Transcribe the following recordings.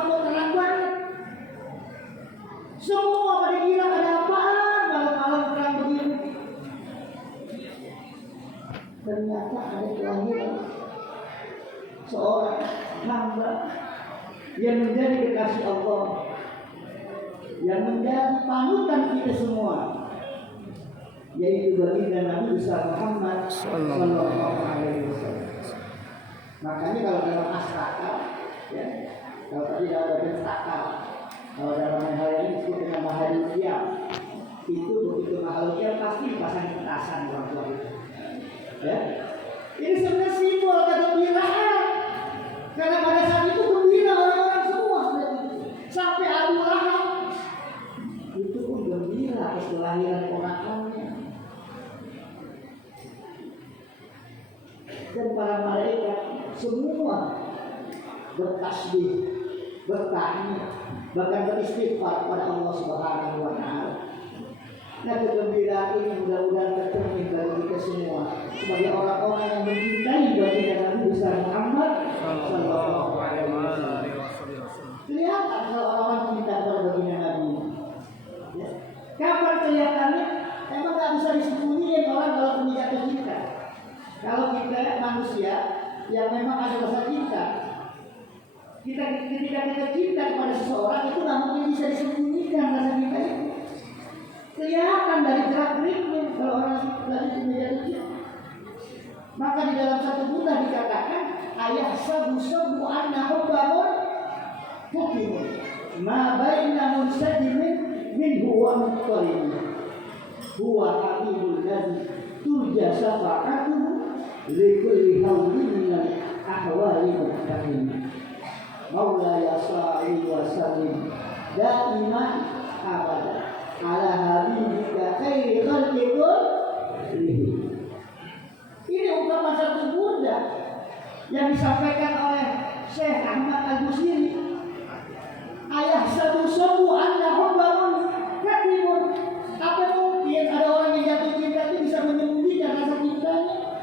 rumah kok terang banget. Semua pada gila, ada apaan malam-malam terang begini. Ternyata ada kelahiran seorang hamba yang menjadi kekasih Allah, yang menjadi panutan kita semua, yaitu baginda Nabi besar Muhammad sallallahu alaihi wasallam. Makanya kalau dalam astakal, ya, kalau tadi ada astakal, kalau dalam hal yang disebut dengan mahalul qiyam, itu begitu mahalul qiyam pasti dipasang petasan orang tua itu. Ya, ini sebenarnya simbol kegembiraan, karena pada saat itu gembira orang-orang semua, sampai Abu Lahab itu pun gembira atas kelahiran ponakannya. Dan para malaikat semua bertasbih, bertahmid, bahkan beristighfar pada Allah Subhanahu wa taala. Nah, kegembiraan ini mudah-mudahan tercermin bagi kita semua sebagai orang-orang yang mencintai baginda Nabi besar Muhammad sallallahu alaihi wasallam. Kelihatan kalau orang cinta kepada baginda Nabi. Ya. Kapan kelihatannya? Emang nggak bisa disembunyiin orang kalau punya jatuh cinta. Kalau kita manusia yang memang ada rasa cinta, ketika kita cinta kepada seseorang itu nggak mungkin bisa disembunyikan rasa cinta itu. Kelihatan dari gerak-geriknya kalau orang lagi punya jatuh cinta. Maka di dalam satu bulan dikatakan ayah sabu anna hubbaun hukimun ma baina munsadimin min huwa muqtarin huwa habibul ladzi turja syafa'atuhu likulli hawlin minal ahwali muhtaqin maula ya salli wa sallim daiman abada ala habibika khairi khalqikul. Ini ungkapan satu bunda yang disampaikan oleh Syekh Ahmad Al-Busiri. Ayah sabu anda hubbaun katimun. Apa mungkin ada orang yang jatuh cinta itu bisa menyembunyikan rasa cintanya?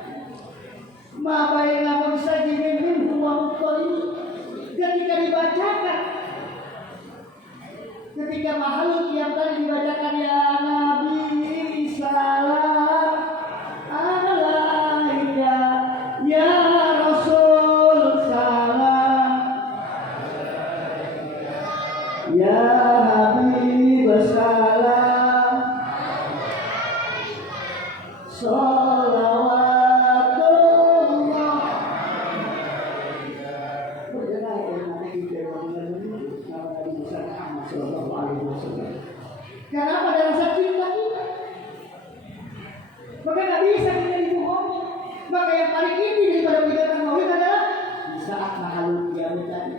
Ma baina munsajidin minhu wa muqtarin. Ketika dibacakan, ketika makhluk yang tadi dibacakan ya Nabi salam alaika ya Rasul salam ya Habib salam salawatullah. Karena pada rasa cinta kita, maka nggak bisa kita dibohongi. Maka yang paling inti daripada ucapan maulid adalah di saat mahalul qiyam tadi,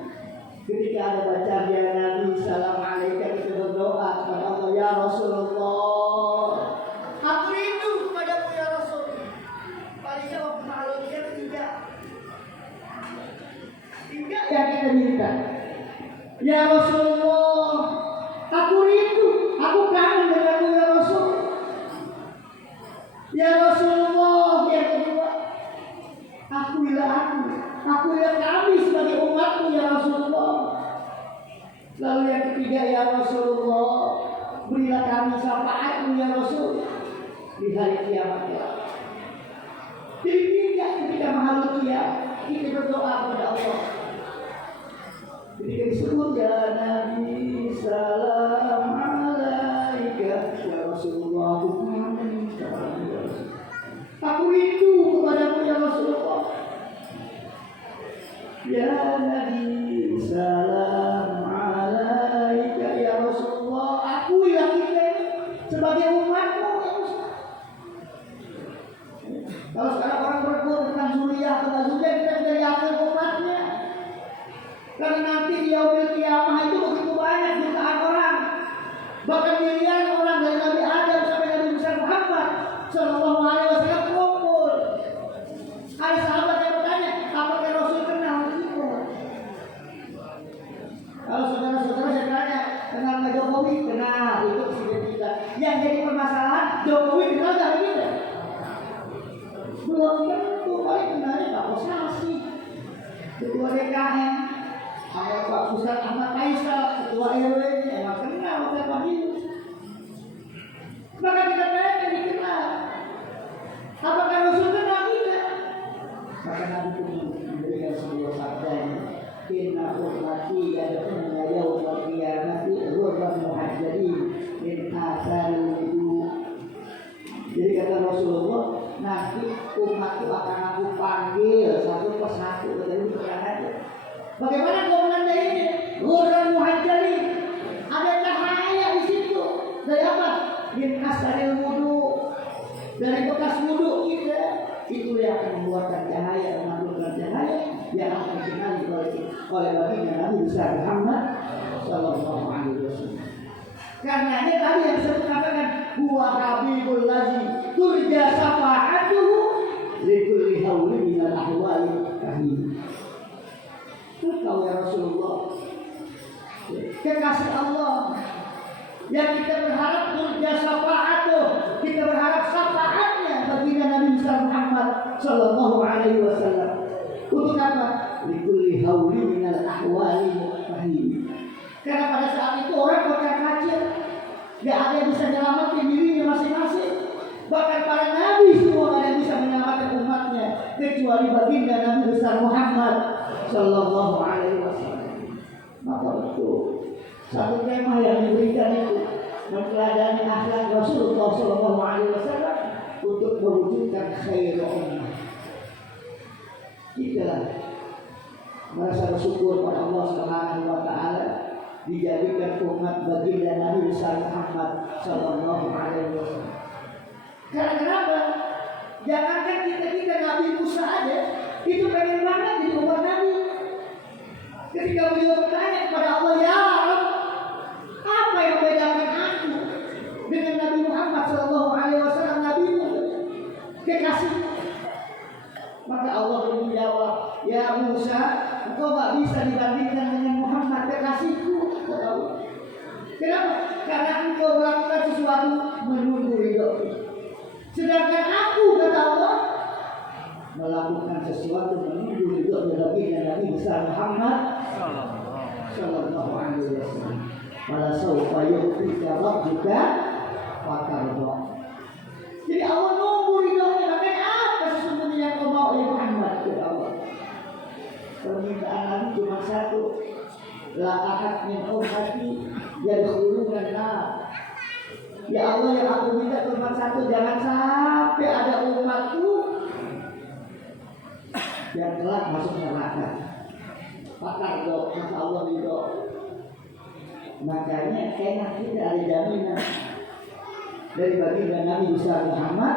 ketika ada bacaan ya Nabi salam alaika, kita berdoa kepada Allah ya Rasulullah, aku rindu kepadamu ya Rasul. Palingnya waktu mahalul qiyam tidak yang kita minta ya Rasulullah, aku rindu, aku kangen denganmu ya Rasul. Ya Rasulullah, yang kedua, akuilah kami sebagai umatmu ya Rasulullah. Lalu yang ketiga ya Rasulullah, berilah kami syafaatmu ya Rasul di hari kiamat ya. Jadi ketika mahalul qiyam kita berdoa kepada Allah. Ketika disebut ya Nabi salam alaika ya Rasulullah, aku rindu kepadamu ya Rasulullah. Ya Nabi salam alaika ya Rasulullah, akuilah kita sebagai umatmu ya Rasulullah. Kalau sekarang orang berburu tentang Suriah atau Suriah, kita menjadi akhir umatnya. Karena nanti di yaumil qiyamah itu begitu banyak jutaan orang, bahkan miliaran orang dari Nabi Adam sampai Nabi besar Muhammad sallallahu alaihi wasallam kumpul. Ada sahabat yang bertanya, apakah Rasul kenal itu? Kalau saudara-saudara saya tanya, kenal nggak Jokowi? Kenal, itu sudah kita. Yang jadi permasalahan, Jokowi kenal nggak kita? Belum tentu, paling kenalnya Pak Kosasi, ketua DKM. Ayah Pak Ustaz Ahmad Faisal, ketua RW-nya, emang kenal Ustaz Wahyu. Maka kita tanya dikenal. Apakah Rasul kenal kita? Maka Nabi pun memberikan sebuah sabda ini. Inna ummati yadkhuluna yawmal qiyamati ghurran muhajjalin min athari wudu. Jadi kata Rasulullah, nanti umatku akan aku panggil satu persatu. Jadi aja. Bagaimana kau menandai ini? Ghurran muhajjalin. Ada cahaya di situ. Dari apa? Min athari wudu. Dari bekas wudu kita. Itu yang akan membuatkan cahaya, mengandungkan cahaya yang akan dikenali oleh baginda Nabi besar Muhammad Sallallahu Alaihi Wasallam. Karena tadi yang saya katakan, huwa habibul ladzi turja syafa'atuhu likulli hawlin minal ahwali kahim. Engkau ya Rasulullah, kekasih Allah yang kita berharap turja syafa'atuh, kita berharap syafaatnya baginda Nabi besar Muhammad Sallallahu Alaihi Wasallam. Untuk apa? Likulli hawli minal ahwali mu'fahim. Karena pada saat itu orang kocar-kacir, gak ada yang bisa menyelamatkan dirinya masing-masing. Bahkan para nabi semua gak ada yang bisa menyelamatkan umatnya kecuali baginda Nabi besar Muhammad Sallallahu Alaihi Wasallam. Maka betul satu tema yang diberikan itu mempelajari akhlak Rasulullah Sallallahu Alaihi Wasallam untuk mewujudkan khairul ummah. Kita merasa bersyukur pada Allah Subhanahu wa taala dijadikan umat baginda Nabi besar Muhammad Sallallahu Alaihi Wasallam. Karena kenapa? Jangankan kita Nabi Musa aja itu pengen banget jadi umat Nabi. Ketika beliau bertanya kepada Allah, ya Rabb, apa yang membedakan aku dengan Nabi Muhammad Sallallahu Alaihi Wasallam, Nabi-Mu, kekasih? Maka Allah menjawab, ya Musa, engkau tak bisa dibandingkan dengan Muhammad kekasihku. Kenapa? Karena engkau melakukan sesuatu menunggu ridho. Sedangkan aku, kata Allah, melakukan sesuatu menunggu ridho dari Nabi besar Muhammad Sallallahu Alaihi Wasallam. Wala sawfa yu'tika rabbuka fatarda. Jadi Allah nunggu ridhonya. Sesungguhnya yang kau mau ya Muhammad, ya Allah. Permintaan Nabi cuma satu, la ahad min ummati yadkhuluna nar. Ya Allah, yang aku minta cuma satu, jangan sampai ada umatku yang telah masuk neraka. Pakar dok, masa Allah ridho. Makanya enak kita ada jaminan dari baginda Nabi besar Muhammad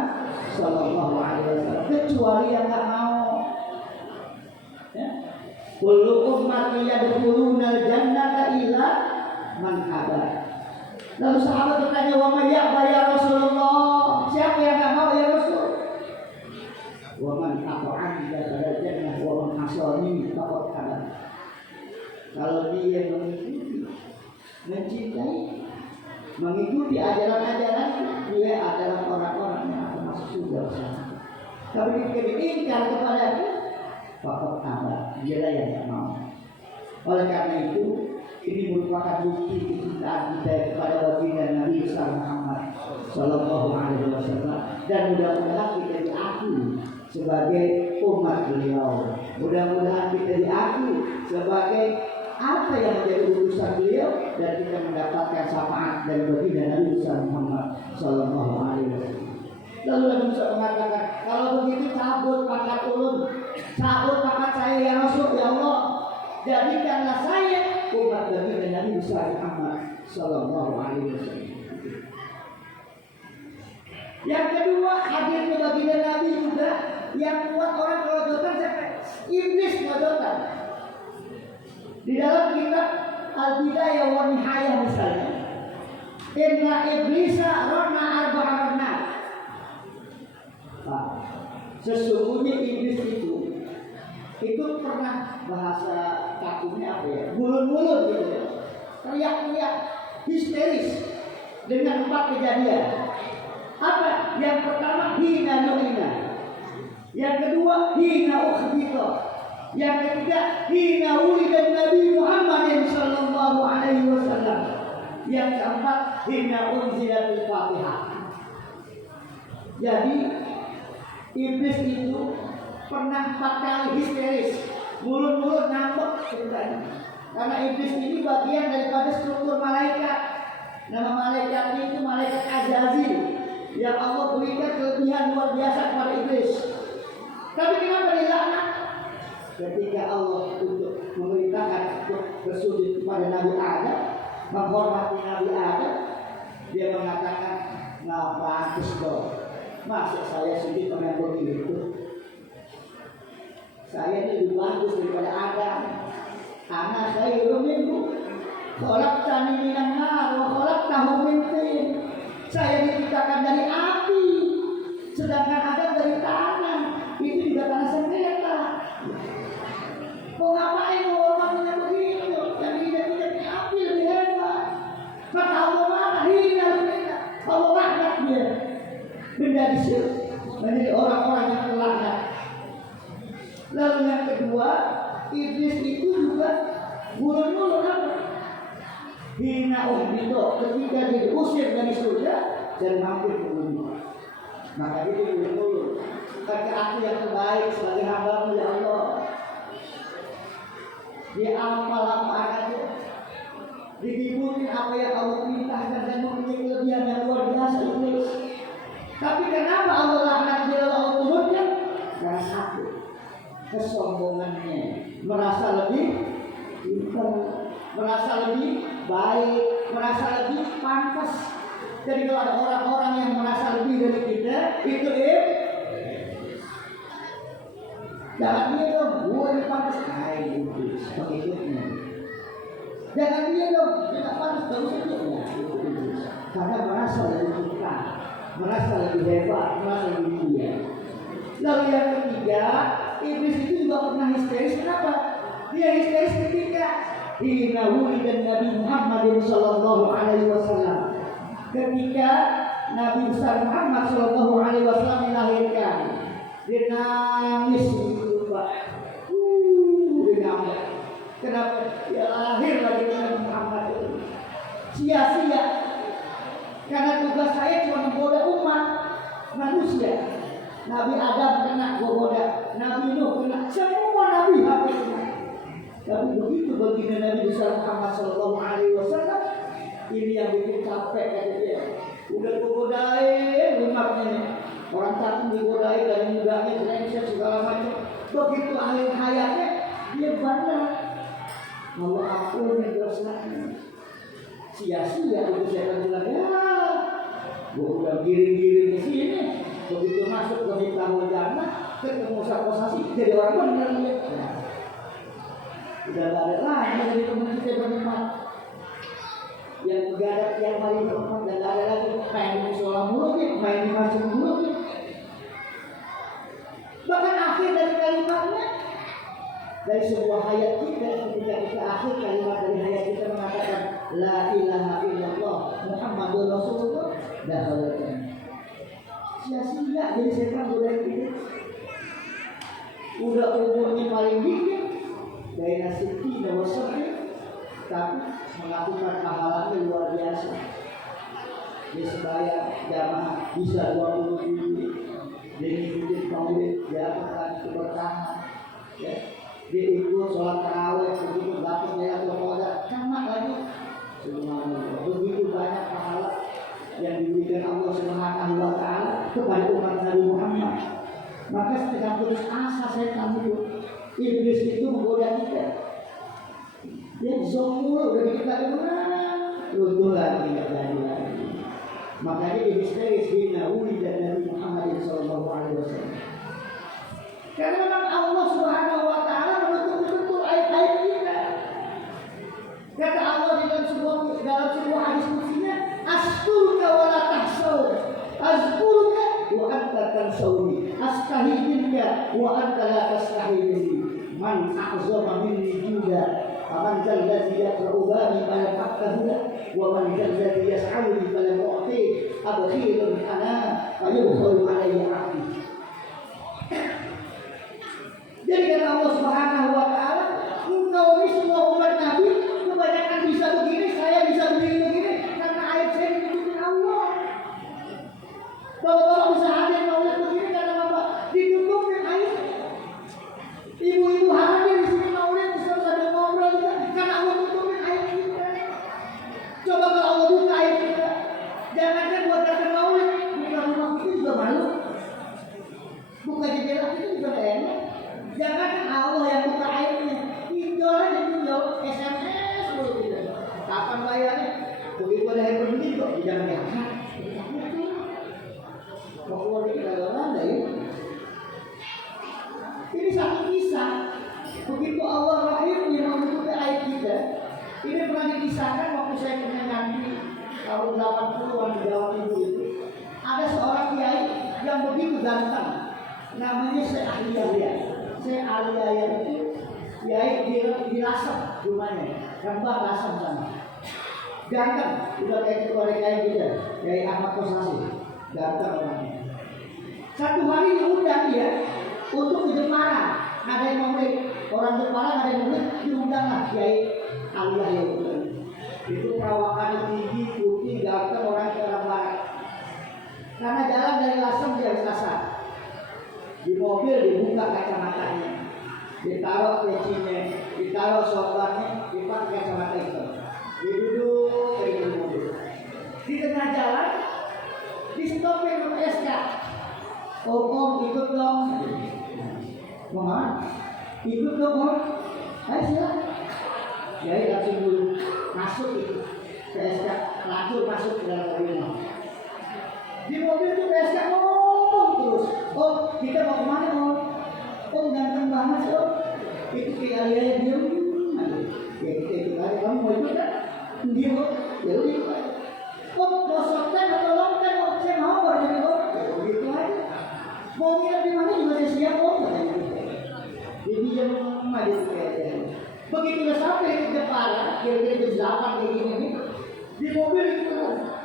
Sallallahu Alaihi Wasallam, kecuali yang tak mau. Ya, kullu ummati yadkhuluna al-jannata illa man aba. Lalu sahabat bertanya, wa may ya'ba ya Rasulullah? Siapa yang tak mau ya Rasul? Wa man ata'ani dakhala jannah wa man asani faqad aba. Kalau dia mengikuti, mencintai, mengikuti ajaran-ajaran, dia adalah orang-orang yang akan masuk surga. Tapi jika diingkar kepadanya, fakot abad, dialah yang tak mau. Oleh karena itu, ini merupakan bukti kecintaan kita kepada baginda Nabi besar Muhammad Sallallahu Alaihi Wasallam, dan mudah-mudahan kita diakui sebagai umat beliau. Mudah-mudahan kita diakui sebagai apa yang menjadi urusan beliau, dan kita mendapatkan syafaat dari baginda Nabi besar Muhammad Sallallahu Alaihi Wasallam. Lalu Nabi Musa mengatakan, kalau begitu cabut pangkat ulun, cabut pangkat saya ya Rasul, ya Allah, jadikanlah saya umat baginda Nabi besar Muhammad Sallallahu Alaihi Wasallam. Yang kedua, hadirnya baginda Nabi juga yang buat orang kerodotan sampai iblis kerodotan. Di dalam kitab Al-Bidayah wa Nihayah misalnya, inna iblisa rana arba'arna. Sesungguhnya iblis itu pernah, bahasa kakunya apa ya, mulun-mulun gitu ya, teriak-teriak histeris dengan 4 kejadian. Apa? Yang pertama, hina nu'ina. Yang kedua, hina ukhbita. Yang ketiga, hina wulidan Nabi Muhammad Jadi iblis itu pernah 4 kali histeris, mulut-mulut ngambek ceritanya. Karena iblis ini bagian daripada struktur malaikat. Nama malaikat itu malaikat Azazil, yang Allah berikan kelebihan luar biasa kepada iblis. Tapi kenapa dilaknat? Ketika Allah untuk memerintahkan untuk bersujud kepada Nabi Adam, menghormati Nabi Adam, dia mengatakan, nggak pantas dong. Masa saya sujud dengan begitu? Saya ini lebih bagus daripada Adam. Anak saya belum minggu. Kholak tani minan nar, kholak tahu min. Saya diciptakan dari api, sedangkan Adam dari tanah. Itu juga tanah sengketa. Kok ngapain orang begitu? Yang tidak di api lebih hebat. Maka Allah marah, hina. Allah laknat dia. Menjadi syirik, menjadi orang-orang yang terlaknat. Lalu yang kedua, iblis itu juga mulut-mulut apa? Hina itu ketika dia diusir dari surga dan mampir ke bumi. Maka itu mulut-mulut. Kata aku yang terbaik sebagai hamba-Mu ya Allah. Dia apa aja. Didibutin apa yang Allah perintahkan dan mempunyai kelebihan yang luar biasa iblis. Tapi kenapa Allah laknat dia lalu Allah turunkan? Karena satu, kesombongannya, merasa lebih pintar, merasa lebih baik, merasa lebih pantas. Jadi kalau ada orang-orang yang merasa lebih dari kita, itu jangan dia dong, gue lebih pantas. Hai, pengikutnya. Jangan dia dong, dia tak pantas terus itu. Karena merasa lebih pintar, merasa lebih hebat, merasa lebih mulia. Lalu yang ketiga, iblis itu juga pernah histeris. Kenapa? Dia histeris ketika dinawuri dan Nabi Muhammad sallallahu alaihi wasallam. Ketika Nabi besar Muhammad sallallahu alaihi wasallam dilahirkan, dia nangis gitu Pak. Dia nangis. Kenapa dia lahir lagi Nabi Muhammad itu? Sia-sia. Karena tugas saya cuma menggoda umat manusia. Nabi Adam kena goda, Nabi Nuh kena, semua nabi habis kena. Tapi begitu baginda Nabi besar Muhammad sallallahu alaihi wasallam, ini yang bikin capek kata dia. Udah godain umatnya. Orang satu digodai dari mudanya, brengsek segala macam. Begitu akhir hayatnya dia bandar. Allah ampuni dosanya. Sia-sia itu saya bilang ya. Gua udah giring-giring ke sini. Begitu masuk ke Miftahul Jannah, ketemu posasi jadi orang benar dia. Udah gak ada lagi dari teman kita berempat. Yang begadang yang paling berempat dan gak ada lagi main di musola mulu, main di masjid mulu. Bahkan akhir dari kalimatnya, dari sebuah hayat kita, ketika kita akhir kalimat dari hayat kita mengatakan La ilaha illallah Muhammadur Rasulullah, dakhalul. Sia-sia jadi setan godain kita. Udah umurnya paling dikit dari nasib kita wassabi, tapi melakukan pahalanya luar biasa. Dia sembahyang jamaah bisa 20 ribu. Dia ngikutin maulid, dia akan keberkahan. Ya. Dia ikut sholat tarawih, begitu dapat dia Qadar, sama lagi. Subhanallah, begitu banyak pahala yang diberikan Allah Subhanahu wa taala kepada umat Nabi Muhammad. Maka sedang putus asa setan itu. Iblis itu menggoda kita. Dia zomul dari kita runtuh lagi enggak jadi lagi. Makanya dia histeris dinawuri dan Nabi Muhammad sallallahu alaihi wasallam. Karena memang Allah Subhanahu wa taala menutup betul aib-aib kita. Kata Allah dalam sebuah hadis kutsinya, askurka wa la tahsau. Azkurka wa anta tansawni. Astahiminka wa anta la tastahimini. Man a'zama minni juda. Faman alladhi yaqra'u babi fala taqtahuda. Wa man alladhi yas'aluni fala mu'ti. Abkhilun ana fayubkhalu alayya 'abdi. Jadi kata Allah Subhanahu wa taala, engkau ini semua umat Nabi kebanyakan bisa begini, saya bisa begini karena aib saya ditutupin Allah. Bapak-bapak bisa hadir Begitu ada yang berbunyi kok jangan diangkat. Kok keluar dari orang ya? Ini satu kisah. Begitu Allah akhirnya menutupi aib kita. Ini pernah dikisahkan waktu saya punya ngaji tahun 80-an di Jawa Timur itu. Ada seorang kiai yang begitu ganteng. Namanya Syekh Ali Yahya. Syekh Ali Yahya itu kiai di Lasem rumahnya. Rembang Lasem sana. Ganteng, udah kayak ketua DKI gitu. Kiai Ahmad Kosasi. Ganteng orangnya. Satu hari diundang dia untuk ke Jepara. Ada yang maulid, orang Jepara ada yang maulid, diundanglah Kiai Ali Yahya itu perawakan tinggi, putih, ganteng orang barat. Karena jalan dari Lasem dia Selasa. Di mobil dibuka kacamatanya, ditaruh pecinya, ditaruh sorbannya, dipakai kacamata itu. Duduk di mobil. Di tengah jalan, di stopin SK. Om ikut dong. Mau mana? Ikut dong om. Ayo silakan. Jadi langsung dulu masuk itu PSK, langsung masuk ke dalam mobil. Di mobil itu PSK ngomong terus. Oh kita mau kemana om? Oh ganteng banget sih om. Itu kiai diam. Ya kita ikut aja. Kamu mau ikut kan? Diam om. Ya udah ikut aja. Om mau shortkan atau longkan om? Saya mau jadi om. Ya begitu aja. Mau nginep di mana juga saya siap om. Jadi jangan maju kayak. Begitu udah sampai ke Jepara, kira-kira jam 8 kayak gini nih, di mobil itu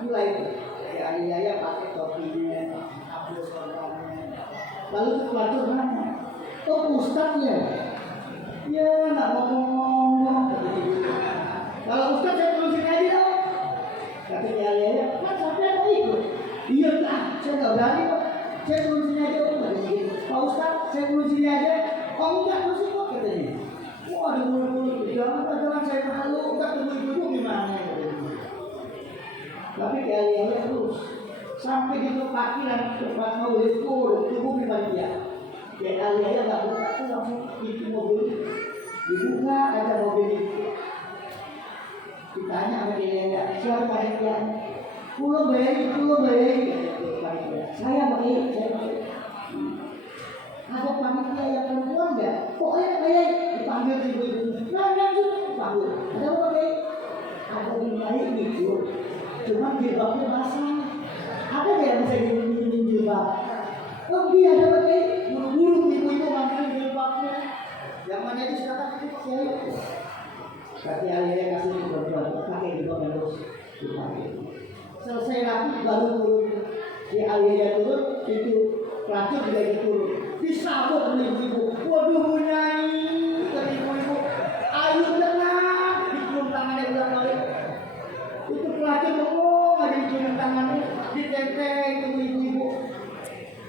mulai Ali Yahya pakai topinya, ambil sorbannya, lalu tuh pelatur nanya, oh ustadznya, ya nggak mau ngomong, kalau ustadz saya turun sini aja dong, kata Ali Yahya, kan sampai mau ikut, iya kan, saya nggak berani kok, saya turun sini aja om, Pak Ustadz saya turun sini aja, oh enggak terus kok katanya. Wah, ada mulu-mulu, jangan saya malu, enggak tunggu-tunggu gimana ya. Tapi kayaknya terus sampai di parkiran tempat mobil tunggu pribadi dia. Kayak Alia nggak buka tuh langsung pintu mobil dibuka ada mobil itu. Ditanya sama dia, siapa panitia? Pulau bayi. Saya baik. Ada panitia yang perempuan enggak? Pokoknya kayak dipanggil ibu-ibu. Nah, dipanggil. Ada apa kayak? Ada yang baik gitu. Cuma jilbabnya basah. Ada yang bisa diminum jilbab? Oh dia ada apa kayak? Buru-buru ibu-ibu ngambil jilbabnya. Yang mana itu silakan itu saya. Berarti Alia kasih jilbab pakai jilbab terus dipakai. Selesai rapi baru turun. Si Alia turun itu pelacur juga turun. Disambut oleh ibu-ibu. Waduh nyai, kata ibu-ibu. Ayo tenang, dicium tangannya ulang balik. Itu pelacur ngomong, ada dicium tangannya, ditenteng ke ibu-ibu.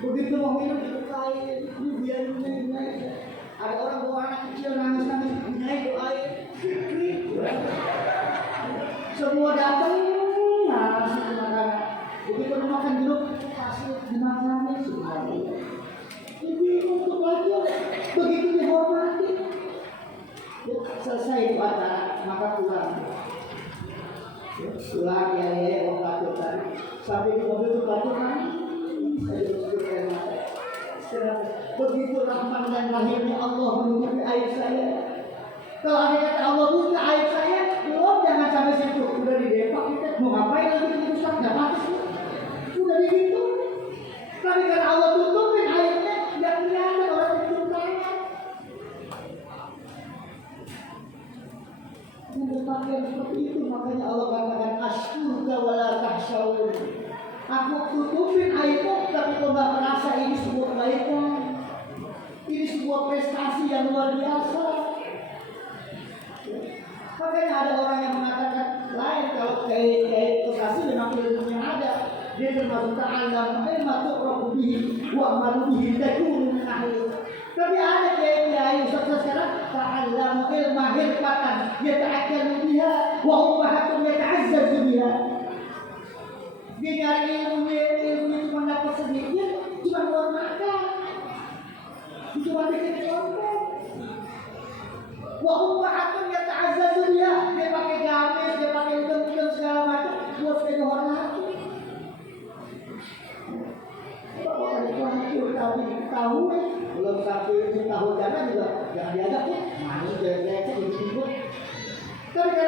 Begitu mau minum dibukain, ini biarin nyai. Ada orang bawa anak kecil nangis-nangis, nyai doain. Semua datang, nasi makanan. Begitu makan jeruk, kasih dimakannya semuanya. Ini untuk lagi begitu dihormati. Selesai itu acara, maka pulang. Pulang ya orang pelatur tadi. Sampai di mobil itu pelatur nangis. Saya bersyukur karena begitu rahman dan rahimnya Allah menutupi aib saya. Kalau ada kata Allah buka aib saya, belum jangan sampai situ. Udah di depak kita mau ngapain lagi di Ustaz? Nggak mati. Udah begitu. Tapi karena Allah tutupin aibnya. Tidak kelihatan orang itu kaya. Yang berpakaian seperti itu makanya Allah katakan asyurka wala tahsyawun. Aku tutupin aibmu tapi kau tidak merasa ini sebuah kebaikan. Ini sebuah prestasi yang luar biasa. Makanya ada orang yang mengatakan lain kalau kayak prestasi memang ilmu yang ada. Dia termasuk ta'alam matu'rabu bihi wa amalu bihi takunu min ahli. Tapi ada kiai Ustaz sekarang ta'alam ilma hirfatan yata'akkalu biha wa ummahatun yata'azzazu biha. Dia nyari ilmu cuma dapat sedikit, cuma buat makan, cuma bikin contoh. Wa ummahatun yata'azzazu biha. Dia pakai gamis, dia pakai udang-udang segala macam.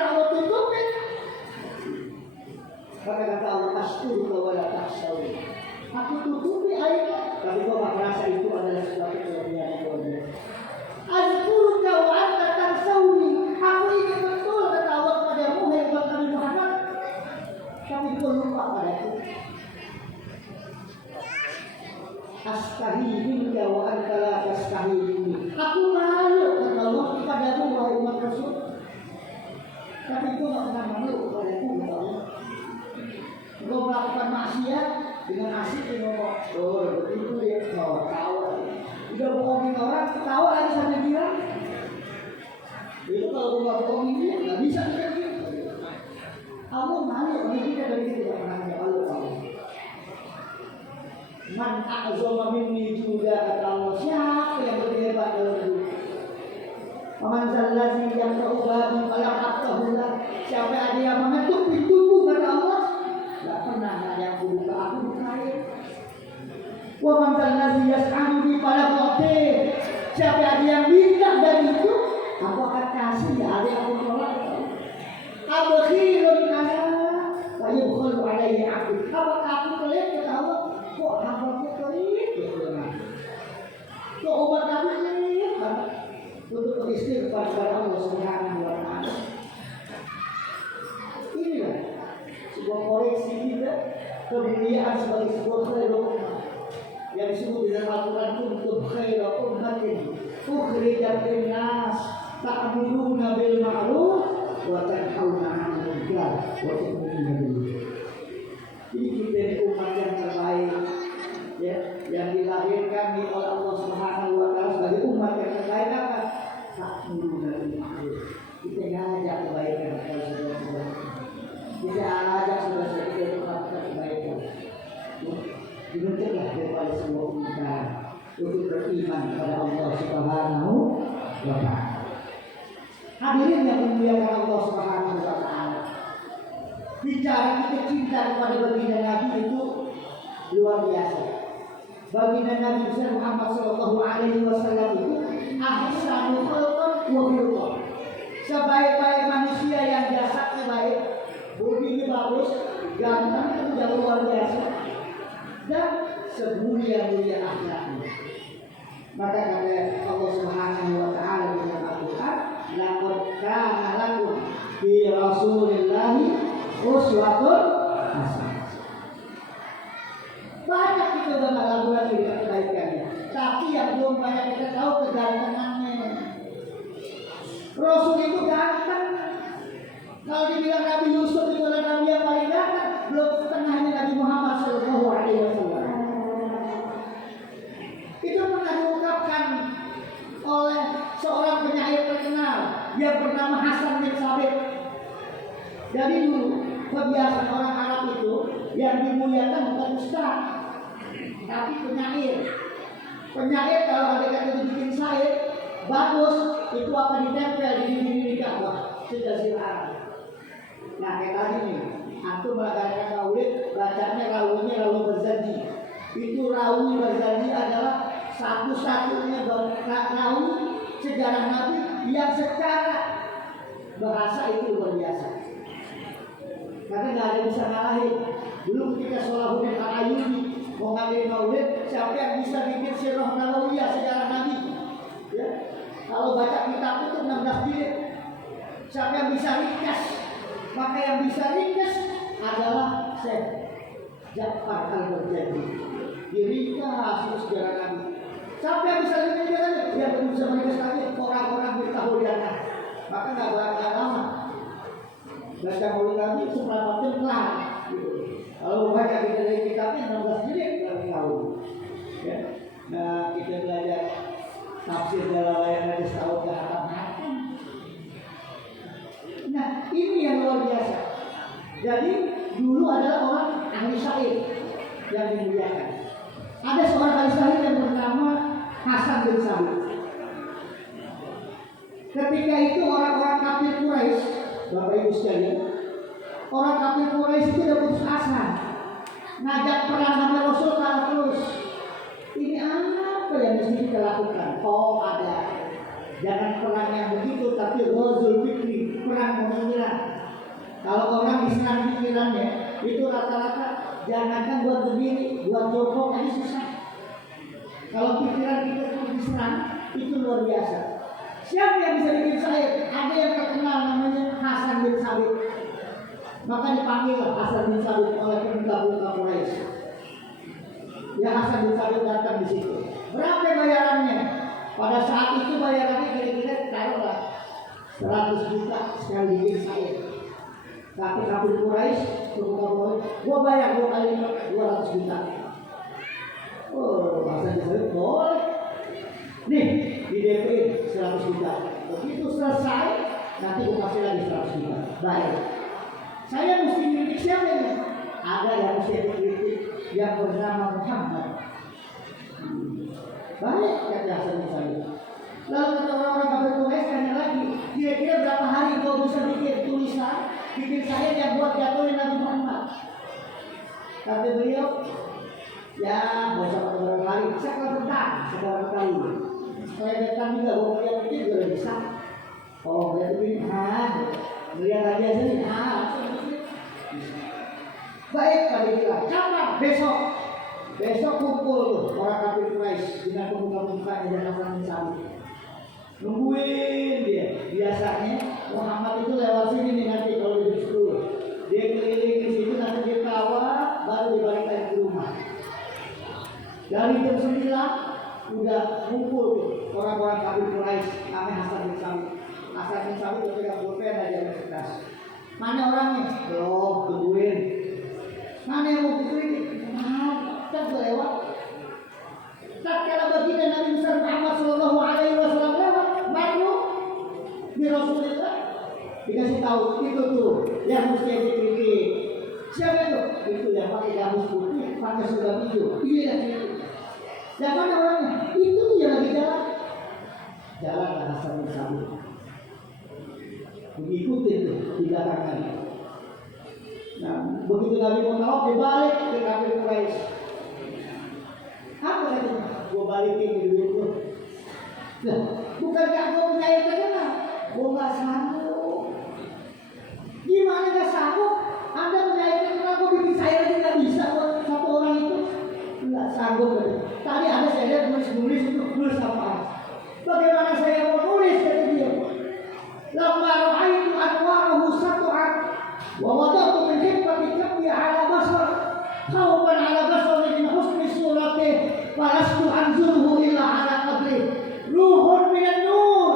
Allah tutupin. Maka kata Allah, asturu wa la tahsawi. Aku tutupi aibnya, tapi kau tak merasa itu adalah sesuatu kelebihan yang luar biasa. Asturu wa anta tahsawi. Aku ingin betul kata Allah kepadamu, hai umat Nabi Muhammad, tapi kau lupa padaku. Astahi minka wa anta la tastahi minni. Aku malu kata Allah kepadamu, wahai umat Rasul, tapi kau tak pernah malu kepadaku, kata Allah. Kau melakukan maksiat dengan asik ngomong, oh begitu ya, tawa. Udah bohongin orang, ketawa lagi sampai bilang. Itu kalau nggak bohongin dia, nggak bisa gitu. Allah malu, ini kita dari itu tidak pernah malu Allah. Man a'zama minni juga kata Allah, siapa yang lebih hebat dalam hidup? Paman zalazi yang terubah di malam abdahullah. Siapa ada yang mengetuk pintuku kata Allah? Tidak pernah ada yang buka, aku bukain. Wa man zalazi yas'alu di malam abdah. Siapa ada yang minta dari itu, aku akan kasih. Tidak ada yang aku tolak. Abakhirun ana wa yubkhalu alaihi abdi. Apakah aku pelit kata Allah? Kok hambaku pelit? Kok umat aku pelit? Untuk beristighfar kepada Allah Subhanahu wa taala. Inilah sebuah koreksi kita kemuliaan sebagai sebuah khairul yang disebut di dalam Al-Quran kuntum khaira ummatin ukhrijat lin-nas ta'muruna bil ma'ruf wa tanhauna 'anil munkar wa tu'minuna billah. Ini kita ini umat yang terbaik, ya, yang dilahirkan oleh Allah Subhanahu wa taala sebagai umat yang terbaik apa? Ta'muruna bil ma'ruf. Kita ngajak kebaikan kepada saudara-saudara. Kita ajak saudara-saudara kita untuk melakukan kebaikan. Dibentuklah daripada semua kita untuk beriman kepada Allah Subhanahu wa taala. Hadirin yang dimuliakan Allah Subhanahu wa taala. Bicara kita cinta kepada baginda Nabi itu luar biasa. Baginda Nabi Muhammad sallallahu alaihi wasallam itu ahsanul khalqan wa khuluqan. Sebaik-baik manusia yang jasadnya baik, bodinya bagus, ganteng itu luar biasa. Dan semulia-mulia akhlaknya. Maka kata Allah Subhanahu wa taala di dalam Al-Qur'an, laqad kana lakum fi Rasulillahi uswatun hasanah. Banyak kita udah melakukan kebaikannya, tapi yang belum banyak kita tahu kegantengannya. Rasul itu ganteng. Kalau dibilang Nabi Yusuf itu adalah Nabi yang paling ganteng, belum setengahnya Nabi Muhammad sallallahu alaihi wasallam. Itu pernah diungkapkan oleh seorang penyair terkenal yang bernama Hasan bin Sabit. Jadi dulu kebiasaan orang Arab itu yang dimuliakan bukan ustaz, tapi penyair. Penyair kalau ada kata bikin syair bagus, itu akan ditempel di dinding Ka'bah sejazirah Arab. Nah kayak tadi nih, antum melakukan maulid, bacanya rawinya Rawi Barzanji. Itu Rawi Barzanji adalah satu-satunya rawi sejarah Nabi yang secara bahasa itu luar biasa. Karena nggak ada bisa ngalahin. Dulu ketika Salahuddin Al-Ayyubi mau ngambil maulid, siapa yang bisa bikin sirah nabawiyah sejarah Nabi? Ya, kalau baca kitab itu 16 jilid, siapa yang bisa ringkas? Maka yang bisa ringkas adalah Syekh Ja'far Al-Barjani. Diringkas sejarah Nabi. Siapa yang bisa ringkas? Dia bisa meringkas lagi orang-orang bertahuliana. Maka nggak bakal lama. Baca maulid Nabi seberapa jam kelar. Kalau baca kita dari kitabnya 16 jilid kali tahu. Ya. Nah kita belajar tafsir Jalalain aja setahun ke hatam-hatam. Nah ini yang luar biasa. Jadi dulu adalah orang ahli syair yang dimuliakan. Ada seorang ahli syair yang bernama Hasan bin Sabit. Ketika itu orang-orang kafir Quraisy, Bapak Ibu sekalian, orang kafir Quraisy itu udah putus asa, ngajak perang sama Rasul kalah terus. Ini apa yang mesti kita lakukan? Oh ada, jangan perang yang begitu, tapi Ghazul Fikri, perang pemikiran. Kalau orang diserang pikirannya, itu rata-rata jangankan buat berdiri, buat jongkok aja susah. Kalau pikiran kita diserang, itu luar biasa. Siapa yang bisa bikin Said? Ada yang terkenal namanya Hasan bin Sabit. Maka dipanggil Hasan bin Sabit oleh pemuka-pemuka Quraisy. Ya Hasan bin Sabit datang di situ. Berapa bayarannya? Pada saat itu bayarannya kira-kira taruhlah 100 juta sekali bikin Said. Tapi kafir Quraisy, pemuka Quraisy, gua bayar 2 kali 200 juta. Oh, Hasan bin Sabit boleh. Nih, di DP 100 juta. Begitu selesai, nanti gue kasih lagi 100 juta. Baik. Saya mesti kritik siapa ini? Ada yang mesti kritik yang bernama Muhammad. Baik, kata Hasan bin Sabit. Lalu kata orang-orang kafir Quraisy tanya lagi, kira-kira berapa hari kau bisa bikin tulisan, bikin saya yang buat jatuhin Nabi Muhammad? Kata beliau, ya, mau sampai berapa kali? Sekarang kali. Kelebetan juga, gue melihat itu juga bisa. Oh, lihat ini, melihat aja sini, baik, tadi bilang, kapan? Besok kumpul tuh orang kafir Quraisy dengan pemuka-pemuka yang Hasan bin Sabit. Nungguin dia. Biasanya Muhammad itu lewat sini nih nanti kalau di 10. Dia keliling di situ nanti dia kawat, baru dibalik lagi ke rumah. Dari jam 9 udah kumpul tuh orang-orang kafir Quraisy sama Hasan bin Sabit. Hasan bin Sabit udah pegang pulpen aja di kertas. Mana orangnya? Belum, tungguin. Mana yang mau dikritik? Kita lewat. Tatkala baginda Nabi besar Muhammad Sallallahu Alaihi Wasallam lewat, baru di Rasulullah dikasih tahu itu tuh yang mesti dikritik. Siapa itu? Itu yang pakai gamis putih, pakai seragam hijau. Iya itu. Yang mana orangnya? Itu tuh yang lagi jalan ke Hasan bin Sabit. Mengikuti tuh di belakang Nabi. Nah, begitu Nabi mau tahu, dia balik ke kafir Quraisy. Apa itu? Gua balikin ke duit tuh. Nah, bukankah gua punya yang terkenal? Gua nggak sanggup. Gimana nggak sanggup? Anda punya yang terkenal, gua bikin saya aja nggak bisa buat satu orang itu. Nggak sanggup. Tadi ada saya lihat nulis itu nulis apa? Bagaimana saya mau nulis kata dia? Lamma ra'aitu anwarahu sat'at wa wada'tu min hikmati kabbi ala basar khawfan ala basar min husni suratih falastu anzurhu illa ala qadrih ruhun minan nur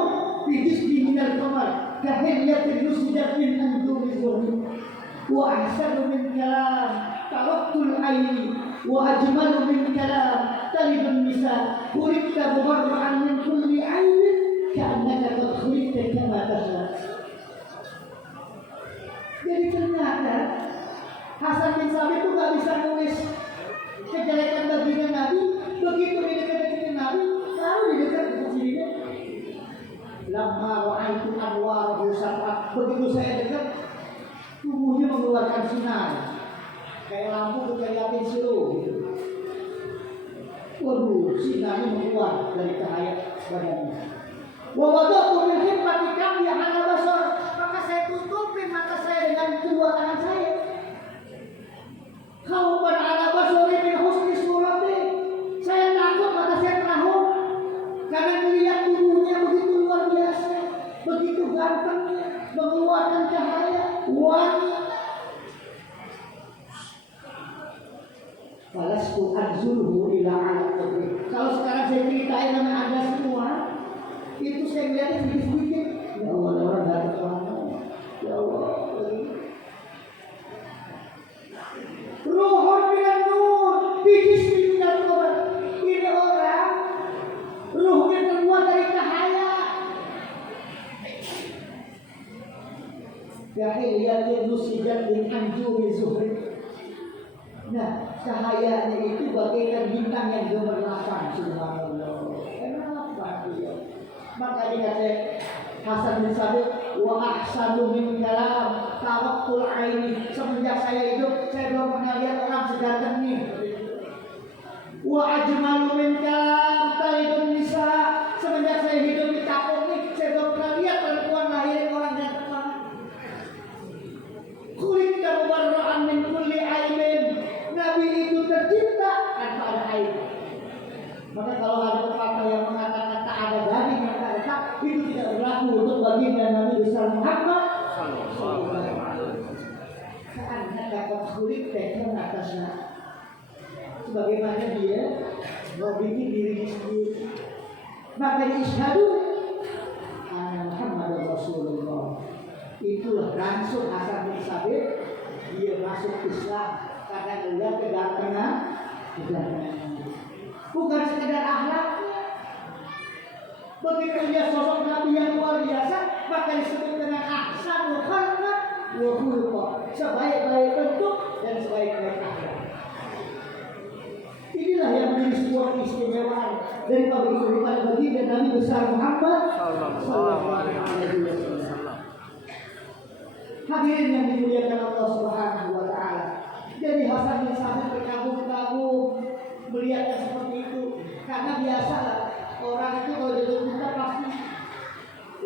fi jismi minal qamar kahilyatin nusidat min anjuri zuhri wa ahsanu min kalam taraktul ayni wa ajmalu min kalam talibun nisa urikta mubarra'an min kulli aynin ka'annaka qad khuliqta kama tasha. Jadi ternyata Hasan bin Sabit itu gak bisa nulis kejelekan baginda Nabi. Begitu di dekat Nabi, lalu di dekat dirinya. Lamma ra'aitu anwarahu sab'at. Begitu saya dekat, tubuhnya mengeluarkan sinar. Kayak lampu kelihatin silau gitu. Waduh, sinarnya mengeluar dari cahaya badannya. Wa wada'tu min hikmati kabbi ala basar. Maka saya tutupin mata saya dengan kedua tangan saya. Khawfan ala basari min husni surati. Saya takut mata saya terahun karena melihat tubuhnya begitu luar biasa, begitu gantengnya, mengeluarkan cahaya wangi. Falastu anzurhu ila ala qadri. Kalau sekarang saya ceritain sama Anda semua, itu saya lihat sedikit-sedikit. Ya Allah, orang datang mana? Ya Allah. Ruhun minan nur, bijis minal qamar. Ini orang ruhnya keluar dari cahaya. Kahilyatin nusidat min anjuri zuhri. Nah, cahayanya itu bagaikan bintang yang gemerlapan. Subhanallah. Kenapa dia? Maka dikata Hasan bin Sabit, wa ahsanu min kalam tawakkul aini. Semenjak saya hidup, saya belum pernah lihat orang seganteng ini. Wa ajmalu min kalam talibun nisa. Semenjak saya hidup di kampung ini, saya belum pernah lihat perempuan lahirin orang ganteng banget. kulit tekan atasnya, sebagaimana dia mau bikin dirinya sendiri. Maka isyhadu anna Muhammadar Rasulullah. Itulah langsung Hasan bin Sabit dia masuk Islam karena melihat kedatangan. Bukan sekedar akhlaknya. Begitu dia sosok Nabi yang luar biasa, maka disebut dengan ahsanul khalqah wa khuluqah, sebaik-baik bentuk dan sebaik-baik akhlak. Inilah yang menjadi sebuah keistimewaan dari kehidupan baginda Nabi besar Muhammad sallallahu alaihi wasallam. Hadirin yang dimuliakan Allah Subhanahu wa taala. Jadi Hasan bin Sabit berkagum-kagum melihatnya seperti itu, karena biasalah orang itu kalau jatuh cinta pasti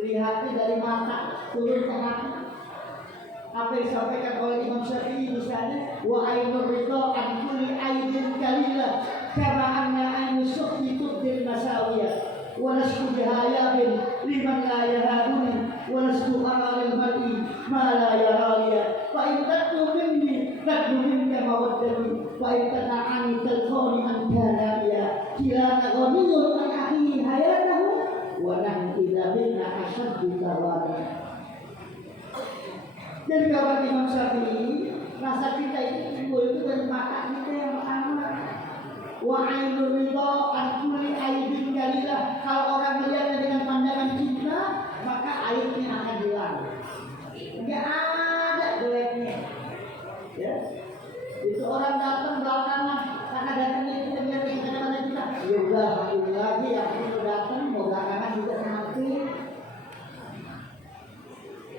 lihatnya dari mata turun ke hati. Apa yang disampaikan oleh Imam Syafi'i misalnya, wa ainur ridha an kulli aibin kalila kama anna ainu sukhti tubdil masawiyah wa nasbu bihayabin liman la yahabuni wa nasbu amalil mar'i ma la yaraliya fa in tadnu minni tadnu minka mawaddati wa in tad'ani talqani an kanaiya kilana ghaniyun an akhi hayatahu wa nahnu idza binna ashaddu tawari. Jadi kawan Imam Syafi'i, rasa kita itu timbul itu dari mata kita yang pertama. Wa ainur ridha an kulli aibin kalilah. Kalau orang melihatnya dengan pandangan cinta, maka aibnya akan hilang. Enggak ada jeleknya. Ya. Itu orang datang belakangan karena datangnya kita lihat dengan kacamata kita. Ya udah, alhamdulillah lagi yang perlu datang mau belakangan juga nanti.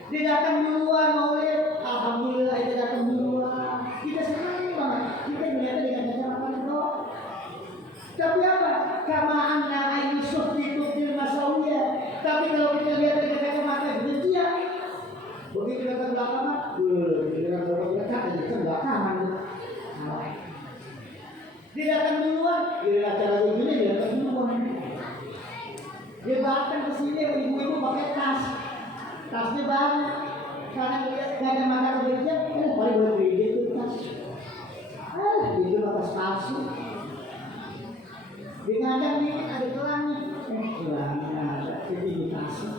Dia datang duluan mau lihat, alhamdulillah dia datang duluan. Kita senang banget, kita melihatnya dengan kacamata itu. Tapi apa? Kama anna ainu suhti tubdil masawiyah. Tapi kalau kita lihat dengan kacamata kebencian, begitu datang belakangan, dengan orang dekat aja ke belakangan. Dia datang duluan, dia acara begini dia datang duluan. Dia datang ke sini, ibu-ibu pakai tasnya banyak, karena lihat gak ada makan kebencian, paling boleh beli itu tas. Itu batas palsu. Di ngajak nih ada gelangnya, gelangnya ada, jadi tasnya.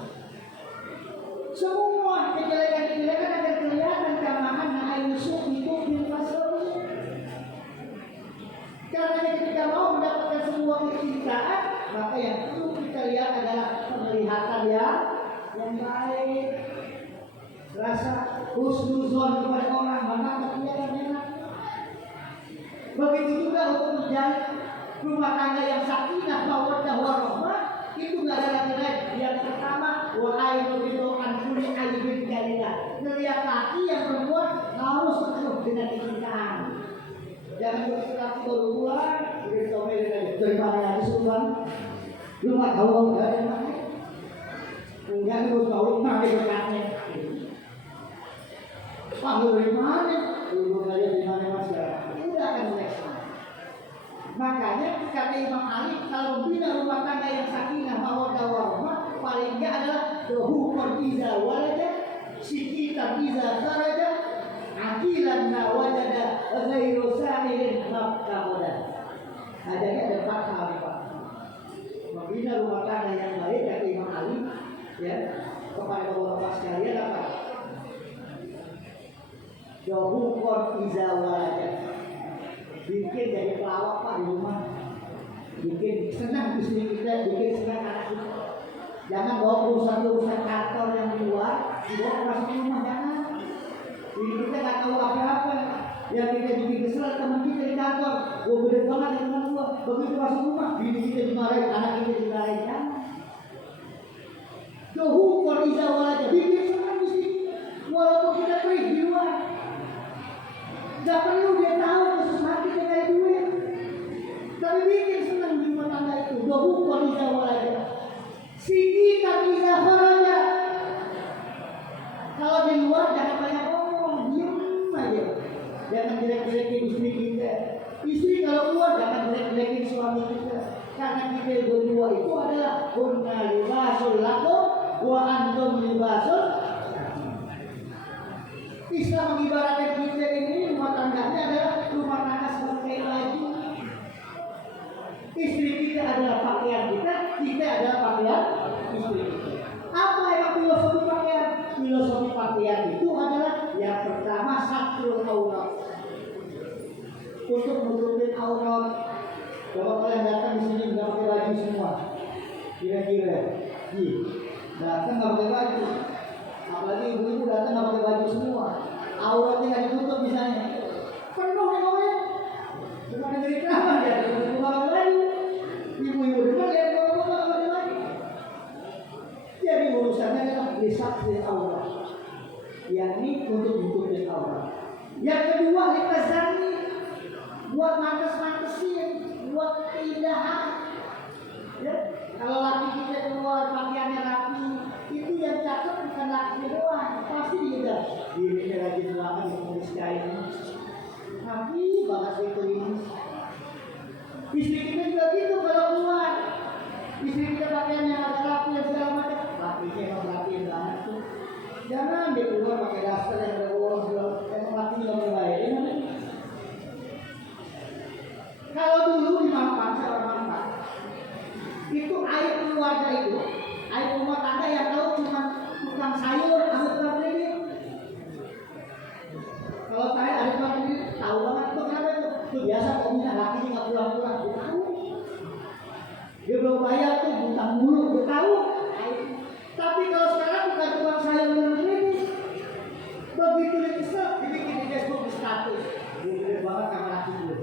Semua kejelekan-kejelekan akan kelihatan kamahan ainu suhti tubdil masawiyah. Karena ketika mau mendapatkan sebuah kecintaan, maka yang perlu kita lihat adalah penglihatan yang baik, rasa husnuzon kepada orang, maka kelihatan enak. Begitu juga untuk menjalin rumah tangga yang sakinah mawaddah warahmah, itu nggak ada lagi lain. Yang pertama, wa ainur ridha an kulli aibin kalilah. Melihat laki yang perempuan harus penuh dengan kecintaan. Jangan laki baru pulang, udah diomelin aja. Dari mana lagi suruhan? Lu nggak tahu kalau nggak ada mana? Enggak, lu tahu mana dekatnya? Panggil dari mana? Lu aja di mana mas ya? Udah akan selesai. Makanya kata Imam Ali, kalau bina rumah tangga yang sakinah mawaddah warahmah, paling enggak adalah dohukon iza waladah, sikitan iza kharaja, akilan na wajada ghairu sa'irin mabkamudah. Adanya ada 4 hal Pak. Membina rumah tangga yang baik kata Imam Ali, ya, kepada bapak-bapak sekalian apa? Dohukon iza waladah, bikin jadi pelawak Pak di rumah, bikin senang istri kita, bikin senang anak kita. Jangan bawa urusan kantor yang di luar dibawa ke masuk rumah, jangan. Jadi kita nggak tahu apa-apa. Yang kita bikin kesel teman kita di kantor, gua gede banget teman gua. Begitu masuk rumah, bini kita dimarahin, anak kita dimarahin, jangan. Dohu koriza walaja, bikin senang istri kita, walaupun kita pergi di luar. Gak perlu dia tahu khusus hati kita kayak duit, tapi bikin senang di rumah tangga itu. Dohu koriza walaja, sikitan iza kharaja. Kalau di luar jangan banyak ngomong, diam aja. Jangan jelek-jelekin istri kita. Istri kalau keluar jangan jelek-jelekin suami kita. Karena kita berdua itu adalah hunna libasul lakum wa antum libasul. Islam mengibaratkan kita ini rumah tangga Istri kita adalah pakaian kita, kita adalah pakaian istri kita. Apa yang filosofi pakaian? Filosofi pakaian itu adalah yang pertama satrul aurat, untuk menutupin aurat. Coba kalian datang di sini nggak pakai baju semua, kira-kira, datang nggak pakai baju, apalagi ibu-ibu datang nggak pakai baju semua, auratnya nggak ditutup misalnya, penuh ya kawan, cuma negeri keramat ya, nggak pakai baju, ibu-ibu depan ya nggak pakai baju. Jadi urusannya adalah lisatri aurat, yakni untuk menutupin aurat. Yang kedua litazani, buat mantes-mantesin, buat keindahan. Ya, kalau laki kita keluar pakaiannya rapi, itu yang cakep bukan laki doang, pasti dia dirinya lagi banget ditulis kain, rapi banget itu ini. Istri kita juga gitu kalau keluar, istri kita pakaiannya agak rapi dan segala macam, rapinya emang rapi banget tuh. Jangan dia keluar pakai daster yang ada bolong segala, emang laki nggak mulai. Kalau dulu di Mampang, itu air keluarga itu, air rumah tangga yang tahu cuma tukang sayur, ada tukang kredit. Kalau saya ada tukang kredit, tahu banget itu kenapa itu. Itu biasa kominya lakinya nggak pulang-pulang, dia tahu. Dia belum bayar tuh, butang mulu, dia tahu. Tapi kalau sekarang bukan tukang sayur dan kredit, begitu dia kesel, dibikin di Facebook di status. Dia gede banget kamar laki dulu.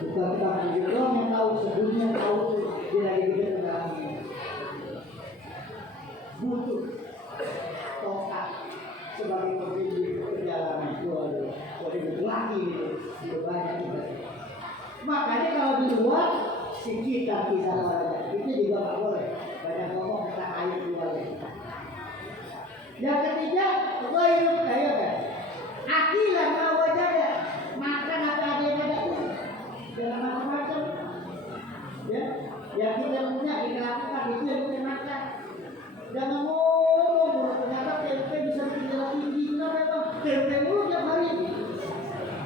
Bukan kita begitu doang yang tahu, sebelumnya tahu dia lagi gede kendaraan. Butuh tongkat sebagai pembimbing perjalanan keluarga. Kalau laki itu sudah banyak juga. Makanya kalau di luar sekitar kita keluarga itu juga nggak boleh banyak ngomong tentang air keluarga. Yang ketiga, ghairul kayak akilah mawajada, makan apa ada yang ada pun. Jangan macam-macam. Ya, yang kita punya kita lakukan itu yang kita makan. Jangan ngomong, ternyata tempe bisa bikin darah tinggi. Kenapa itu? Tempe mulu tiap hari.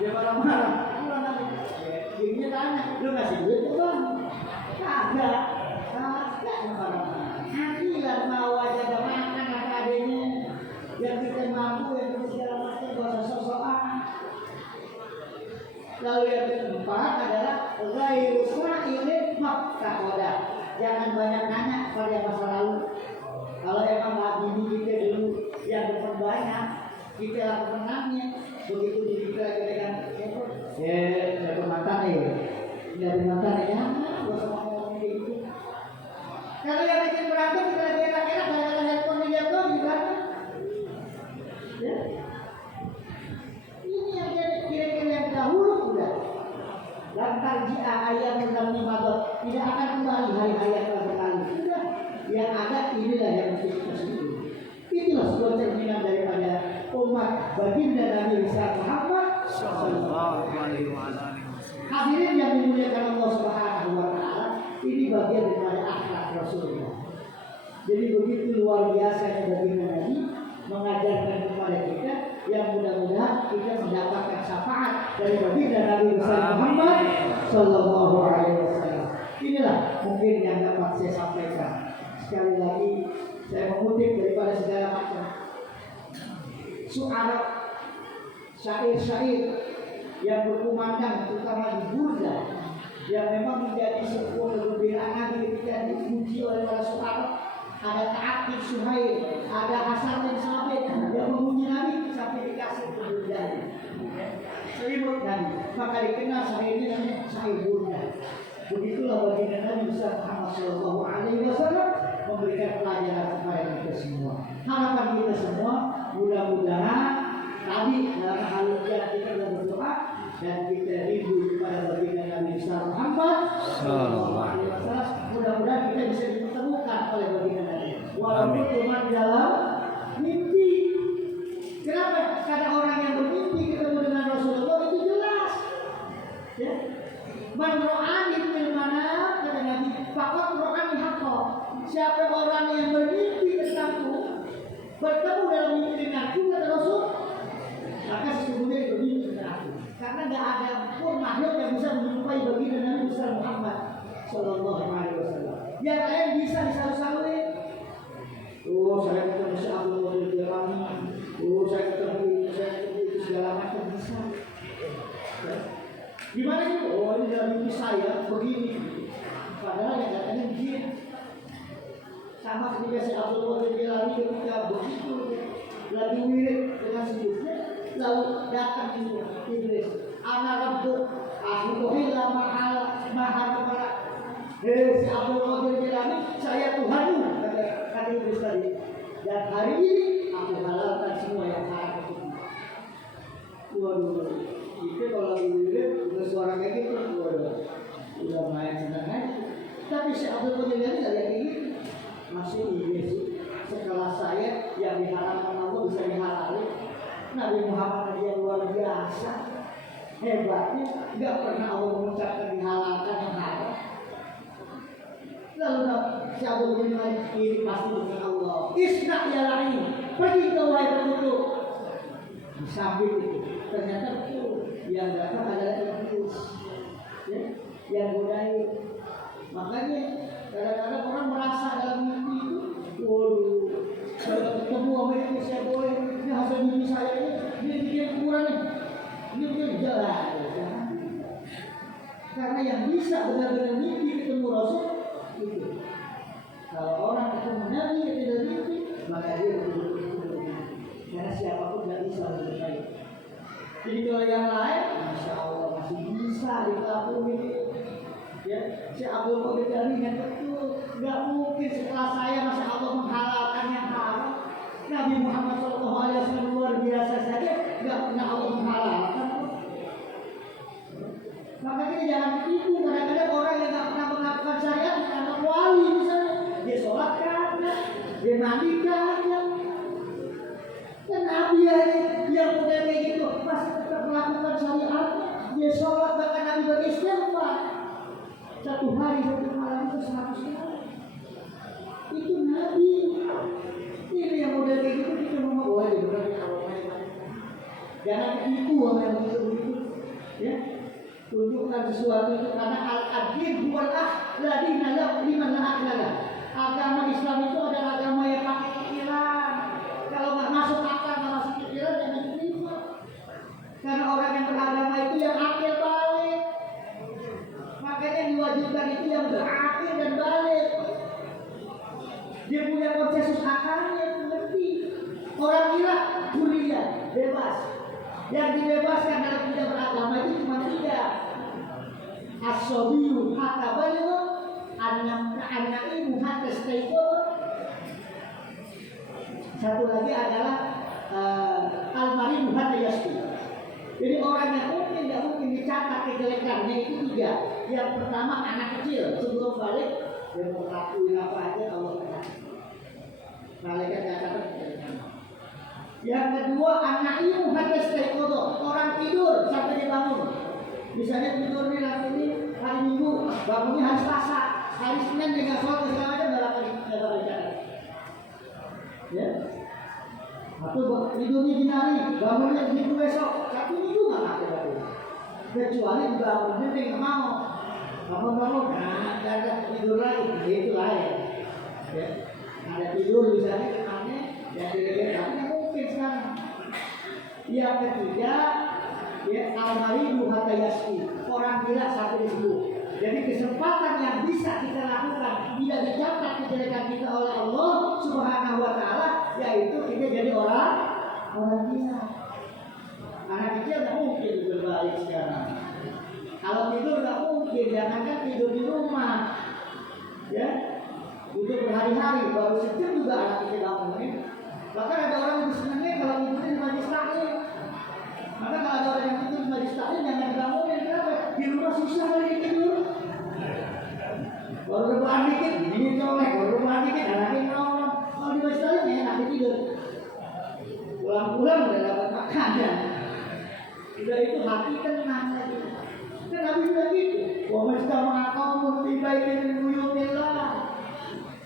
Dia marah-marah. Pulang lagi. Dirinya tanya, lu ngasih duit tuh bang? Kagak. Kagak marah-marah. Akilah mau aja ada makan apa adanya. Yang kita mampu, yang kita segala macam, gak usah sok-sokan. Lalu yang keempat adalah ghairu sa'ilin maqtahoda. Jangan banyak nanya pada yang masa lalu. Kalau emang lagi kita dulu yang depan banyak, kita lah pemenangnya. Begitu kita dengan dari mantan ya, dari mantan ya, gak usah ngomong gitu. Kalau yang bikin berantem kita lagi enak-enak, kalau handphone dia tuh gimana? Ya. Ini yang jadi kira-kira yang dahulu udah. Lantar jika ayat dalam ibadah tidak akan kembali hari-hari yang berkali. Sudah. Yang ada inilah yang mesti kita sebut. Itulah sebuah cerminan daripada umat baginda Nabi Muhammad Sallallahu Alaihi Wasallam. Hadirin yang dimuliakan Allah Subhanahu Wa Taala, ini bagian daripada akhlak Rasulullah. Jadi begitu luar biasanya baginda Nabi mengajarkan kepada kita, yang mudah-mudahan kita mendapatkan syafaat dari baginda Nabi Muhammad Sallallahu Alaihi Wasallam. Inilah mungkin yang dapat saya sampaikan. Sekali lagi saya mengutip daripada segala macam suara syair-syair yang berkumandang terutama di burda yang memang menjadi sebuah kegembiraan Nabi ketika dipuji oleh para sahabat. Ada Ta'aqib Suhail, ada Hasan bin Sabit yang memuji Nabi sampai dikasih keburdaannya. Selimut Nabi, maka dikenal syair ini namanya syair burda. Begitulah baginda Nabi Muhammad Sallallahu Alaihi Wasallam memberikan pelajaran kepada kita semua. Harapan kita semua mudah-mudahan tadi dalam hal yang kita berdoa dan kita rindu kepada baginda Nabi Muhammad Sallallahu Alaihi Wasallam. Mudah-mudahan kita bisa ditemukan oleh baginda Nabi, walaupun cuma di dalam mimpi. Kenapa? Karena orang yang bermimpi ketemu dengan Rasulullah itu jelas. Ya. Man ro'ani fil manam, kata Nabi, faqad ro'ani haqqo. Siapa orang yang bermimpi tentangku, bertemu dalam mimpi denganku, kata Rasul, maka sesungguhnya bermimpi dengan aku. Karena tidak ada pun makhluk yang bisa menyerupai baginda Nabi besar Muhammad Sallallahu Alaihi Wasallam. Yang lain bisa disalu-saluin. Oh, saya ketemu si Abdul Qadir Jailani. Oh, saya ketemu itu segala macam bisa. Ya. Gimana itu? Oh, ini dalam mimpi saya begini. Padahal yang katanya begini. Sama ketika si Abdul Qadir Jailani ketika begitu lagi wirid dengan sujudnya, lalu datang iblis. Ana rabbuk, ahuhillah mahal kepada. Si Abdul Qadir Jailani, saya Tuhanmu, kata iblis tadi. Dan hari ini aku halalkan semua yang haram itu. Waduh, itu kalau lagi wirid bersuara kayak gitu, waduh, udah main senang. Tapi si Abdul Qadir Jailani nggak kayak gitu. Masih iblis. Setelah saya yang diharamkan Allah bisa dihalalkan. Nabi Muhammad yang luar biasa hebatnya, nggak pernah Allah mengucapkan dihalalkan yang haram. Lalu si Abdul Qadir ini pasti dengan Allah. Isna ya lain, pergi ke wahai penduduk. Disambit itu, ternyata itu yang datang adalah iblis, ya, yang godai. Makanya kadang-kadang orang merasa dalam mimpi itu, waduh, kalau ketemu sama itu saya boleh, ini hasil mimpi saya ini, dia bikin kuburan ini bikin jalan. Karena yang bisa benar-benar mimpi ketemu Rasul itu. Kalau orang ketemu Nabi yang tidak mimpi, maka dia betul-betul mimpi. Karena siapapun tidak bisa menilai. Jadi kalau yang lain, Masya Allah masih bisa dilakukan. Ya, si Abdul Qadir Jailani yang betul, nggak mungkin setelah saya masih Allah menghalalkan yang haram. Nabi Muhammad SAW luar biasa saja, nggak pernah Allah menghalalkan. Makanya jangan tipu. Kadang-kadang orang yang nggak pernah melakukan syariat, anak wali misalnya, dia sholat kagak, dia mandi kagak. Dan Nabi yang udah kayak gitu masih tetap melakukan syariat, dia sholat bahkan Nabi beristighfar. Satu hari satu malam itu 100 kali. Itu Nabi. Ini yang model kayak gitu kita mau boleh berarti kalau main. Jangan tipu sama yang begitu. Ya. Tunjukkan sesuatu itu karena al-adil huwal ladina liman la akhlala. Agama Islam itu adalah agama yang pakai pikiran. Kalau nggak masuk akal, nggak masuk pikiran jangan diterima. Karena orang yang beragama itu yang akil balik. Makanya diwajibkan itu yang berakil dan balik. Dia punya konsensus akalnya, mengerti. Orang gila, kuliah, bebas. Yang dibebaskan dalam bidang beragama itu cuma 3. As-sobiyu hatta baligha, an-na'imu hatta istayqadha. Satu lagi adalah al-maridu hatta yasqi. Jadi orang yang mungkin tidak mungkin dicatat kejelekannya itu 3. Yang pertama anak kecil sebelum balik dia mau lakuin apa aja Allah katakan. Malaikat katakan kejelekan. Yang kedua an-na'imu hatta istayqadha. Orang tidur sampai dia bangun. Misalnya tidur nih ini hari Minggu, bangunnya hari Selasa, hari Senin dengan sholat segala macam dalam hari jalan. Ya. Atau tidurnya di hari, bangunnya di Minggu besok, tapi Minggu nggak ada berarti. Kecuali bangunnya dia nggak mau, bangun, ada tidur lagi, itu lain. Ya. Ada tidur misalnya kenalnya, yang dilihat nggak mungkin sekarang. Yang ketiga, ya al-maridu hatta yasqi. Orang gila sampai sembuh. Jadi kesempatan yang bisa kita lakukan tidak dicatat kejelekan kita oleh Allah Subhanahu wa taala, yaitu kita jadi orang gila. Anak kecil enggak mungkin berbalik sekarang. Kalau tidur enggak mungkin, jangankan tidur di rumah. Ya. Untuk berhari-hari baru sejam juga anak kecil bangun. Bahkan ada orang yang senangnya kalau tidurnya di majelis taklim. Maka kalau ada orang yang tidur di majelis taklim jangan dibangunin, kenapa? Di rumah susah lagi tidur. Baru rebahan dikit, ini colek, baru rebahan dikit, anaknya ngomong. Kalau di majelis taklim ya enak tidur. Pulang-pulang udah dapat makanan. Udah itu hati tenang lagi. Kan Nabi bilang gitu. Wa majtama'a qaumun fi baitin min buyutillah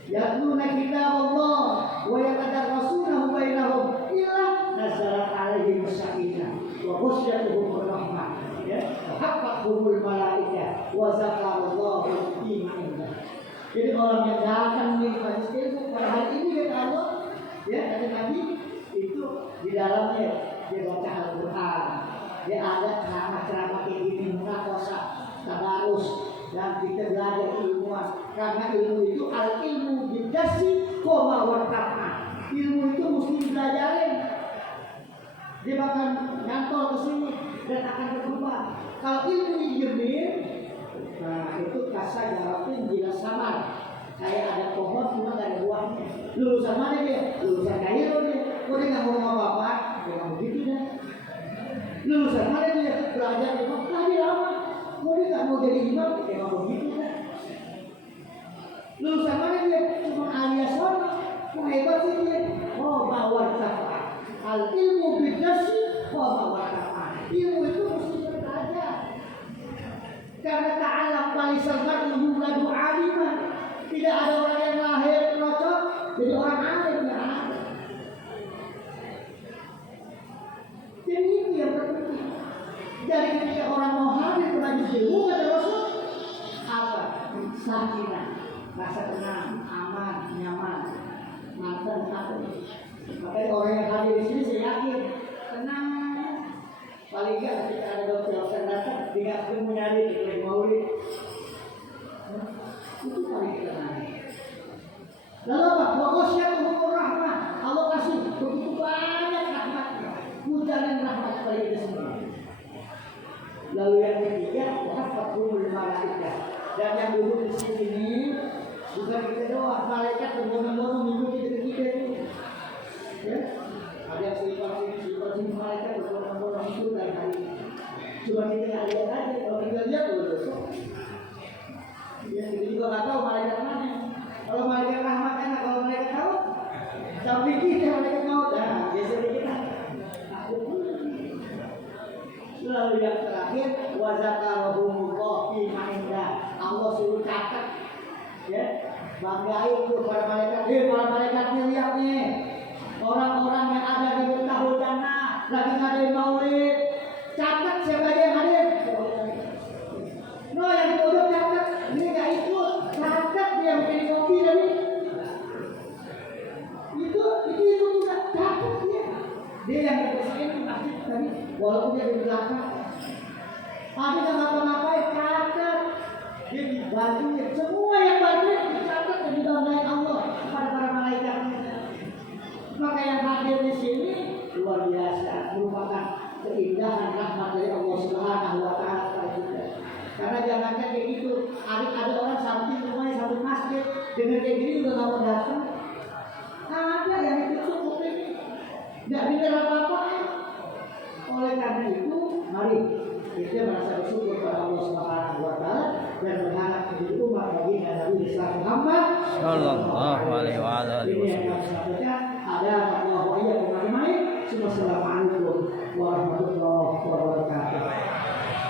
yatluna kitab Allah wa yatadarrasunahu bainahum illa nazalat alaihim as-sakinah wa ghasyiyatuhum ar-rahmah. Ya, haqqahumul malaikah wa zakarullah Jadi orang yang datang di majelis ilmu pada hari ini kata Allah, ya kata Nabi itu di dalamnya dia baca Al-Quran, dia ada ceramah-ceramah kayak gini, munakosa, tadarus, dan kita belajar ilmuwan. Karena ilmu itu al ilmu bidasi koma wartafah. Ilmu itu mesti dipelajarin. Dia akan nyantol ke sini dan akan berubah. Kalau ilmu dijamin, nah itu kasar jawabin jelas samar. Kayak ada pohon cuma nggak ada buahnya. Lulusan mana dia? Lulusan Kairo dia. Kok dia nggak mau apa-apa? Memang begitu deh. Lulusan mana dia? Belajar di Mekah dia lama. Kok dia nggak mau jadi imam? Memang begitu deh. Lulusan mana dia? Cuma alias sana. Kok hebat sih dia? Oh bawa tafa. Al ilmu bidasi. Oh bawa tafa. Ilmu itu mesti belajar. Karena ta'alam walisal mar'u yuladu 'aliman. Tidak ada orang yang lahir cocok jadi orang alim, nggak ada. Jadi itu yang penting. Jadi ketika orang mau hadir ke majelis ilmu kata Rasul apa? Sakinah, rasa tenang, aman, nyaman, mantan apa? Makanya orang yang hadir di sini saya yakin tenang. Paling nggak ketika ada dokter datang, tidak perlu menyari di maulid. Itu paling tenang. Lalu apa? Waqasyatuhur rahmah. Allah kasih begitu banyak rahmatnya, hujan rahmat kepada kita semua. Lalu yang ketiga, wahafatul malaikat. Dan yang duduk di sini bukan kita doa, malaikat berbondong-bondong mengikuti kita itu. Ya, ada yang sifat malaikat berbondong-bondong itu dari hari. Cuma kita nggak lihat aja. Kalau kita lihat besok. Ya, kita juga nggak tahu malaikat mana. Kalau malaikat rahmat enak, kalau malaikat tahu, tapi kita malaikat maut, nah biasanya kita takut. Lalu yang terakhir, wazakarahumullah fi ma'indah. Allah suruh catat, ya, banggain tuh para malaikat. Para malaikat lihat nih, orang-orang yang ada di Bentahul Jannah lagi ngadain maulid. Catat siapa yang hadir. No, yang bodoh catat, ini nggak ikut. Catat dia bikin kopi tadi. Itu juga catat dia. Dia yang berpesan di masjid tadi, walaupun dia di belakang. Tapi nggak ngapa-ngapain, catat. Dia dibantu, semua yang bantu dicatat dan dibanggain Allah kepada para malaikat. Maka yang hadir di sini luar biasa, merupakan keindahan rahmat dari Allah Subhanahu Wa Taala kepada kita. Karena jangankan kayak gitu, ada orang samping rumahnya samping masjid, dengan kayak gini udah nggak mau datang. Ada yang itu cukup ini, nggak dengar apa-apa. Oleh karena itu, mari kita merasa bersyukur kepada Allah Subhanahu Wa Taala dan berharap menjadi umat baginda Nabi Islam Muhammad Sallallahu Alaihi Wasallam. Ini yang kami sampaikan. Ada Allah wa iyyakum ajma'in. Assalamualaikum warahmatullahi wabarakatuh.